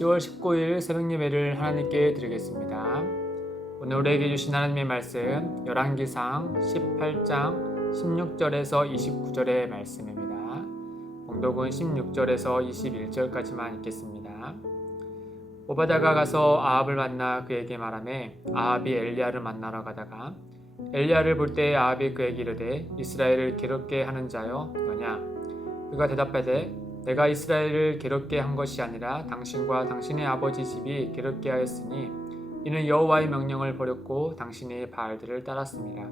10월 19일 새벽 예배를 하나님께 드리겠습니다. 오늘 우리에게 주신 하나님의 말씀 열왕기상 18장 16절에서 29절의 말씀입니다. 봉독은 16절에서 21절까지만 읽겠습니다. 오바댜가 가서 아합을 만나 그에게 말하매 아합이 엘리야를 만나러 가다가 엘리야를 볼 때 아합이 그에게 이르되 이스라엘을 괴롭게 하는 자여 너냐? 그가 대답하되 내가 이스라엘을 괴롭게 한 것이 아니라 당신과 당신의 아버지 집이 괴롭게 하였으니 이는 여호와의 명령을 버렸고 당신의 바알들을 따랐습니다.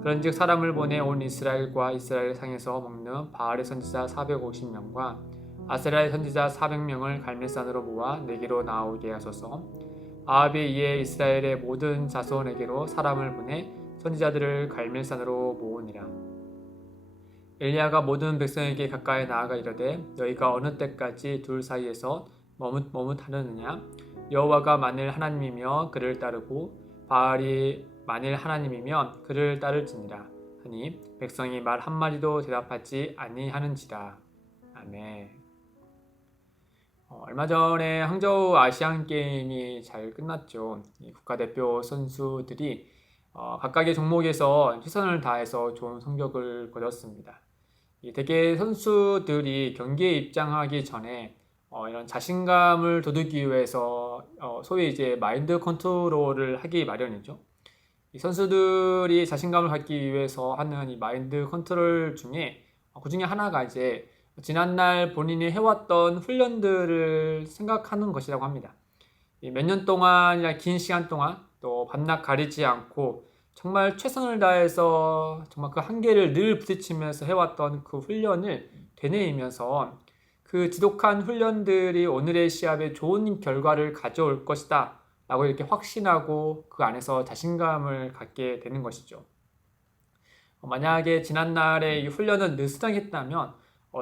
그런즉 사람을 보내 온 이스라엘과 이스라엘 상에서 먹는 바알의 선지자 450명과 아세라의 선지자 400명을 갈멜산으로 모아 내게로 나오게 하소서. 아합이 이에 이스라엘의 모든 자손에게로 사람을 보내 선지자들을 갈멜산으로 모으니라. 엘리야가 모든 백성에게 가까이 나아가 이르되 너희가 어느 때까지 둘 사이에서 머뭇머뭇하느냐? 여호와가 만일 하나님이며 그를 따르고 바알이 만일 하나님이면 그를 따를지니라 하니 백성이 말 한마디도 대답하지 아니하는지라. 아멘. 얼마 전에 항저우 아시안 게임이 잘 끝났죠. 국가대표 선수들이 각각의 종목에서 최선을 다해서 좋은 성적을 거뒀습니다. 대개 선수들이 경기에 입장하기 전에 이런 자신감을 돋우기 위해서 소위 이제 마인드 컨트롤을 하기 마련이죠. 이 선수들이 자신감을 갖기 위해서 하는 이 마인드 컨트롤 중에 그 중에 하나가 이제 지난날 본인이 해왔던 훈련들을 생각하는 것이라고 합니다. 몇 년 동안이나 긴 시간 동안 또 밤낮 가리지 않고 정말 최선을 다해서 정말 그 한계를 늘 부딪히면서 해왔던 그 훈련을 되뇌이면서 그 지독한 훈련들이 오늘의 시합에 좋은 결과를 가져올 것이다 라고 이렇게 확신하고 그 안에서 자신감을 갖게 되는 것이죠. 만약에 지난날에 이 훈련을 느슨하겠다면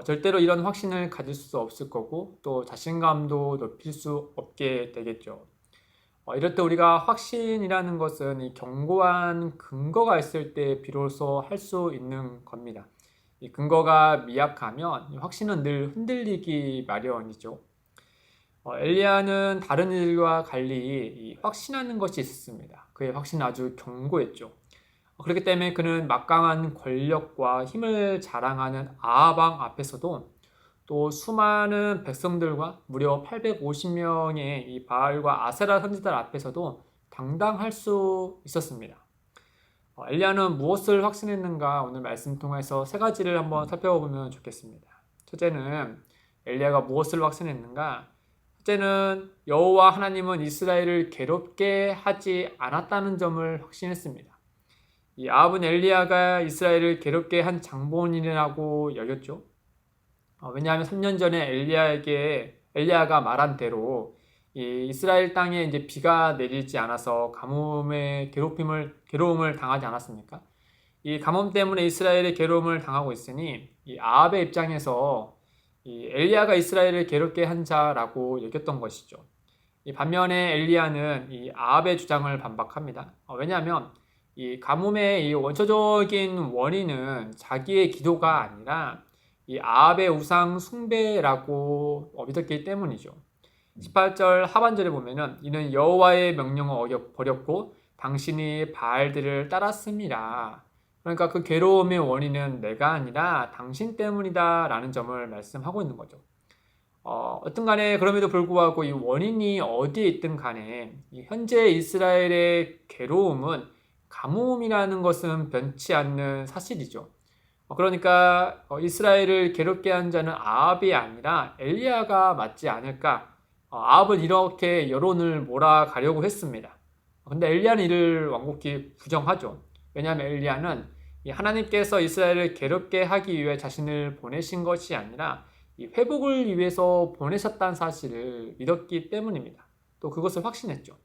절대로 이런 확신을 가질 수 없을 거고 또 자신감도 높일 수 없게 되겠죠. 이럴 때 우리가 확신이라는 것은 이 견고한 근거가 있을 때 비로소 할 수 있는 겁니다. 이 근거가 미약하면 확신은 늘 흔들리기 마련이죠. 엘리야는 다른 일과 달리 확신하는 것이 있었습니다. 그의 확신은 아주 견고했죠. 그렇기 때문에 그는 막강한 권력과 힘을 자랑하는 아합 왕 앞에서도 또 수많은 백성들과 무려 850명의 이 바알과 아세라 선지자들 앞에서도 당당할 수 있었습니다. 엘리야는 무엇을 확신했는가 오늘 말씀 통해서 세 가지를 한번 살펴보면 좋겠습니다. 첫째는 엘리야가 무엇을 확신했는가? 첫째는 여호와 하나님은 이스라엘을 괴롭게 하지 않았다는 점을 확신했습니다. 이 아합은 엘리야가 이스라엘을 괴롭게 한 장본인이라고 여겼죠. 왜냐하면 3년 전에 엘리야가 말한 대로 이 이스라엘 땅에 이제 비가 내리지 않아서 가뭄의 괴로움을 당하지 않았습니까? 이 가뭄 때문에 이스라엘의 괴로움을 당하고 있으니 이 아합의 입장에서 이 엘리야가 이스라엘을 괴롭게 한 자라고 여겼던 것이죠. 이 반면에 엘리야는 이 아합의 주장을 반박합니다. 왜냐하면 이 가뭄의 이 원초적인 원인은 자기의 기도가 아니라 이 아합의 우상 숭배라고 믿었기 때문이죠. 18절 하반절에 보면은 이는 여호와의 명령을 버렸고 당신이 바알들을 따랐습니다. 그러니까 그 괴로움의 원인은 내가 아니라 당신 때문이다 라는 점을 말씀하고 있는 거죠. 어떤 간에 그럼에도 불구하고 이 원인이 어디에 있든 간에 이 현재 이스라엘의 괴로움은 가뭄이라는 것은 변치 않는 사실이죠. 그러니까 이스라엘을 괴롭게 한 자는 아합이 아니라 엘리야가 맞지 않을까? 아합을 이렇게 여론을 몰아가려고 했습니다. 근데 엘리야는 이를 완곡히 부정하죠. 왜냐하면 엘리야는 하나님께서 이스라엘을 괴롭게 하기 위해 자신을 보내신 것이 아니라 이 회복을 위해서 보내셨다는 사실을 믿었기 때문입니다. 또 그것을 확신했죠.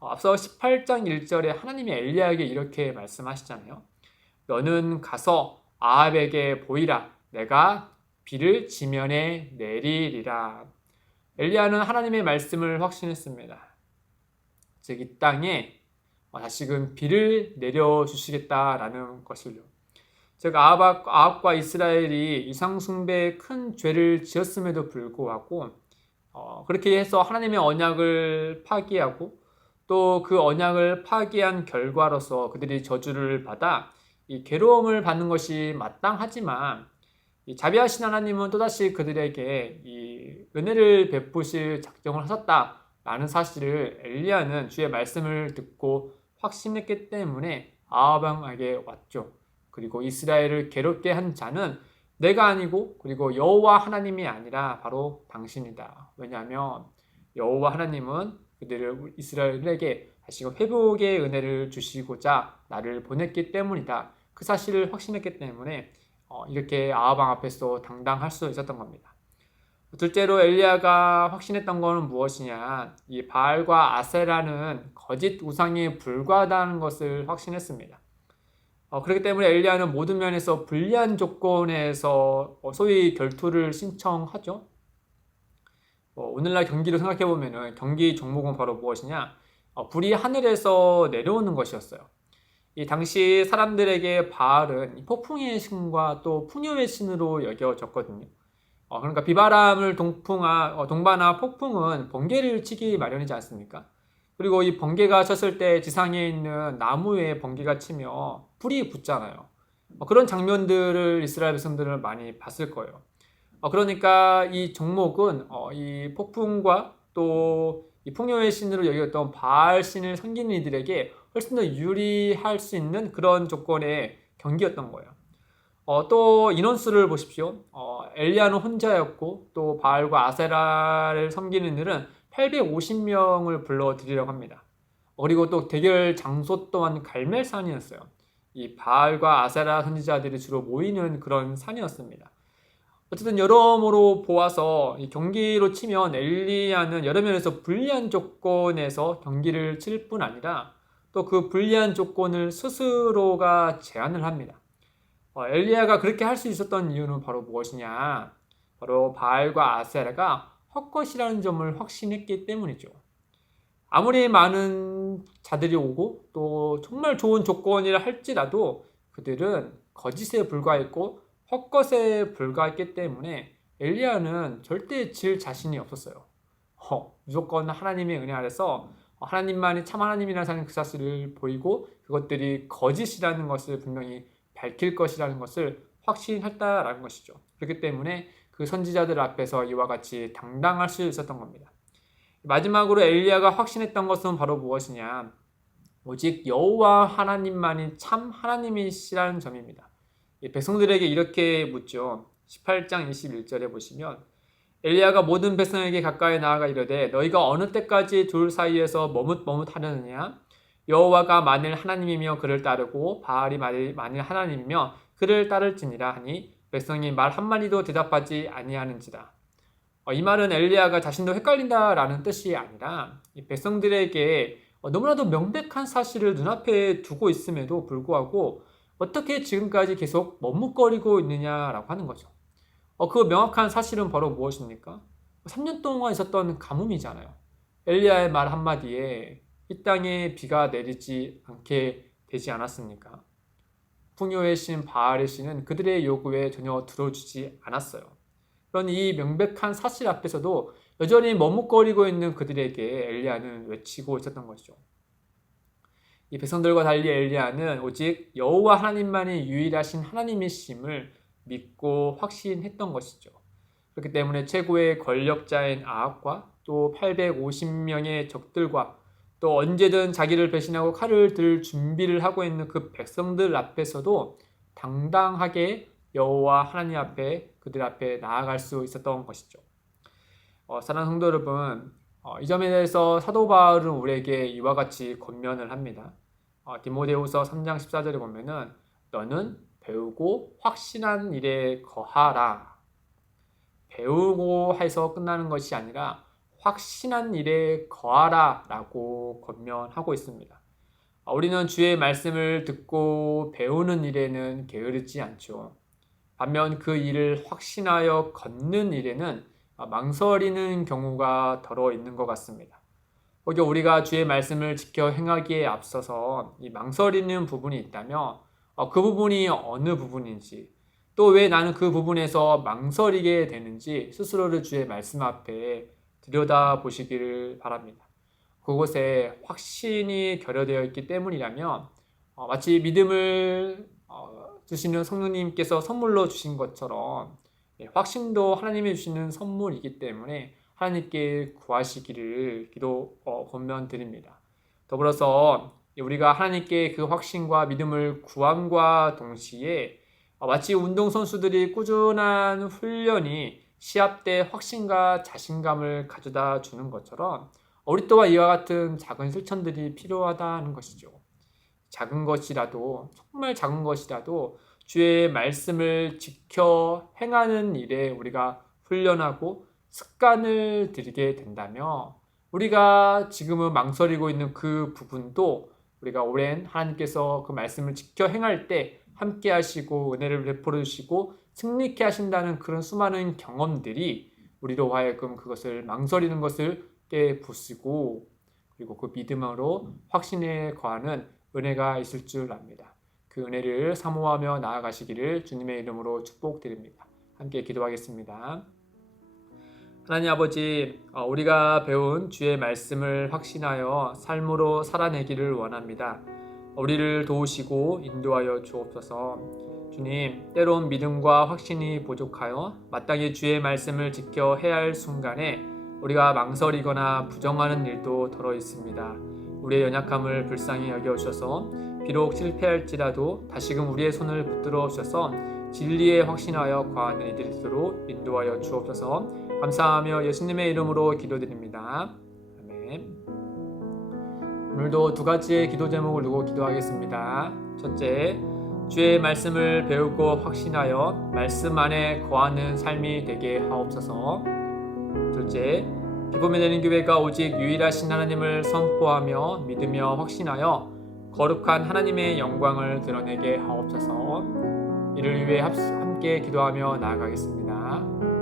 앞서 18장 1절에 하나님이 엘리야에게 이렇게 말씀하시잖아요. 너는 가서 아합에게 보이라. 내가 비를 지면에 내리리라. 엘리야는 하나님의 말씀을 확신했습니다. 즉 이 땅에 다시금 비를 내려주시겠다라는 것을요. 즉 아합과 이스라엘이 이상숭배에 큰 죄를 지었음에도 불구하고 그렇게 해서 하나님의 언약을 파기하고 또 그 언약을 파기한 결과로서 그들이 저주를 받아 이 괴로움을 받는 것이 마땅하지만 이 자비하신 하나님은 또다시 그들에게 이 은혜를 베푸실 작정을 하셨다라는 사실을 엘리야는 주의 말씀을 듣고 확신했기 때문에 아합에게 왔죠. 그리고 이스라엘을 괴롭게 한 자는 내가 아니고 그리고 여호와 하나님이 아니라 바로 당신이다. 왜냐하면 여호와 하나님은 그들을 이스라엘에게 다시 회복의 은혜를 주시고자 나를 보냈기 때문이다. 그 사실을 확신했기 때문에 이렇게 아합 왕 앞에서 당당할 수 있었던 겁니다. 둘째로 엘리야가 확신했던 것은 무엇이냐? 이 바알과 아세라는 거짓 우상에 불과하다는 것을 확신했습니다. 그렇기 때문에 엘리야는 모든 면에서 불리한 조건에서 소위 결투를 신청하죠. 오늘날 경기를 생각해 보면은 경기 종목은 바로 무엇이냐? 불이 하늘에서 내려오는 것이었어요. 이 당시 사람들에게 바알은 폭풍의 신과 또 풍요의 신으로 여겨졌거든요. 그러니까 비바람을 동반한 폭풍은 번개를 치기 마련이지 않습니까? 그리고 이 번개가 쳤을 때 지상에 있는 나무에 번개가 치며 불이 붙잖아요. 그런 장면들을 이스라엘 백성들은 많이 봤을 거예요. 그러니까 이 종목은 이 폭풍과 또 이 풍요의 신으로 여겼던 바알 신을 섬기는 이들에게 훨씬 더 유리할 수 있는 그런 조건의 경기였던 거예요. 또 인원수를 보십시오. 엘리야는 혼자였고 또 바알과 아세라를 섬기는 이들은 850명을 불러들이려고 합니다. 그리고 또 대결 장소 또한 갈멜산이었어요. 이 바알과 아세라 선지자들이 주로 모이는 그런 산이었습니다. 어쨌든 여러모로 보아서 이 경기로 치면 엘리야는 여러 면에서 불리한 조건에서 경기를 칠 뿐 아니라 또 그 불리한 조건을 스스로가 제안을 합니다. 엘리야가 그렇게 할 수 있었던 이유는 바로 무엇이냐? 바로 바알과 아세라가 헛것이라는 점을 확신했기 때문이죠. 아무리 많은 자들이 오고 또 정말 좋은 조건이라 할지라도 그들은 거짓에 불과했고 헛것에 불과했기 때문에 엘리야는 절대 질 자신이 없었어요. 무조건 하나님의 은혜 아래서 하나님만이 참 하나님이라는 그 사실을 보이고 그것들이 거짓이라는 것을 분명히 밝힐 것이라는 것을 확신했다라는 것이죠. 그렇기 때문에 그 선지자들 앞에서 이와 같이 당당할 수 있었던 겁니다. 마지막으로 엘리야가 확신했던 것은 바로 무엇이냐? 오직 여호와 하나님만이 참 하나님이시라는 점입니다. 백성들에게 이렇게 묻죠. 18장 21절에 보시면 엘리야가 모든 백성에게 가까이 나아가 이르되 너희가 어느 때까지 둘 사이에서 머뭇머뭇하느냐? 여호와가 만일 하나님이며 그를 따르고 바알이 만일 하나님이며 그를 따를지니라 하니 백성이 말 한마디도 대답하지 아니하는지라. 이 말은 엘리야가 자신도 헷갈린다라는 뜻이 아니라 이 백성들에게 너무나도 명백한 사실을 눈앞에 두고 있음에도 불구하고 어떻게 지금까지 계속 머뭇거리고 있느냐라고 하는 거죠. 그 명확한 사실은 바로 무엇입니까? 3년 동안 있었던 가뭄이잖아요. 엘리야의 말 한마디에 이 땅에 비가 내리지 않게 되지 않았습니까? 풍요의 신 바알의 신은 그들의 요구에 전혀 들어주지 않았어요. 그런 이 명백한 사실 앞에서도 여전히 머뭇거리고 있는 그들에게 엘리야는 외치고 있었던 것이죠. 이 백성들과 달리 엘리야는 오직 여호와 하나님만이 유일하신 하나님이심을 믿고 확신했던 것이죠. 그렇기 때문에 최고의 권력자인 아합과 또 850명의 적들과 또 언제든 자기를 배신하고 칼을 들 준비를 하고 있는 그 백성들 앞에서도 당당하게 여호와 하나님 앞에 그들 앞에 나아갈 수 있었던 것이죠. 사랑하는 성도 여러분, 이 점에 대해서 사도 바울은 우리에게 이와 같이 권면을 합니다. 디모데후서 3장 14절에 보면은 너는 배우고 확신한 일에 거하라. 배우고 해서 끝나는 것이 아니라 확신한 일에 거하라 라고 권면하고 있습니다. 우리는 주의 말씀을 듣고 배우는 일에는 게으르지 않죠. 반면 그 일을 확신하여 걷는 일에는 망설이는 경우가 더러 있는 것 같습니다. 혹여 우리가 주의 말씀을 지켜 행하기에 앞서서 이 망설이는 부분이 있다면 그 부분이 어느 부분인지 또 왜 나는 그 부분에서 망설이게 되는지 스스로를 주의 말씀 앞에 들여다 보시기를 바랍니다. 그곳에 확신이 결여되어 있기 때문이라면 마치 믿음을 주시는 성령님께서 선물로 주신 것처럼 확신도 하나님이 주시는 선물이기 때문에 하나님께 구하시기를 권면드립니다. 더불어서 우리가 하나님께 그 확신과 믿음을 구함과 동시에 마치 운동선수들이 꾸준한 훈련이 시합 때 확신과 자신감을 가져다 주는 것처럼 우리 또한 이와 같은 작은 실천들이 필요하다는 것이죠. 작은 것이라도, 정말 작은 것이라도 주의 말씀을 지켜 행하는 일에 우리가 훈련하고 습관을 들이게 된다면 우리가 지금은 망설이고 있는 그 부분도 우리가 오랜 하나님께서 그 말씀을 지켜 행할 때 함께 하시고 은혜를 베풀어 주시고 승리케 하신다는 그런 수많은 경험들이 우리로 하여금 그것을 망설이는 것을 깨부수고 그리고 그 믿음으로 확신에 거하는 은혜가 있을 줄 압니다. 그 은혜를 사모하며 나아가시기를 주님의 이름으로 축복드립니다. 함께 기도하겠습니다. 하나님 아버지, 우리가 배운 주의 말씀을 확신하여 삶으로 살아내기를 원합니다. 우리를 도우시고 인도하여 주옵소서. 주님, 때론 믿음과 확신이 부족하여 마땅히 주의 말씀을 지켜 해야 할 순간에 우리가 망설이거나 부정하는 일도 덜어 있습니다. 우리의 연약함을 불쌍히 여겨주셔서 비록 실패할지라도 다시금 우리의 손을 붙들어 주셔서 진리에 확신하여 거하는 이들이 되도록 인도하여 주옵소서. 감사하며 예수님의 이름으로 기도드립니다. 아멘. 오늘도 두 가지의 기도 제목을 두고 기도하겠습니다. 첫째, 주의 말씀을 배우고 확신하여 말씀 안에 거하는 삶이 되게 하옵소서. 둘째, 기쁨이 되는 교회가 오직 유일하신 하나님을 선포하며 믿으며 확신하여 거룩한 하나님의 영광을 드러내게 하옵소서. 이를 위해 함께 기도하며 나아가겠습니다.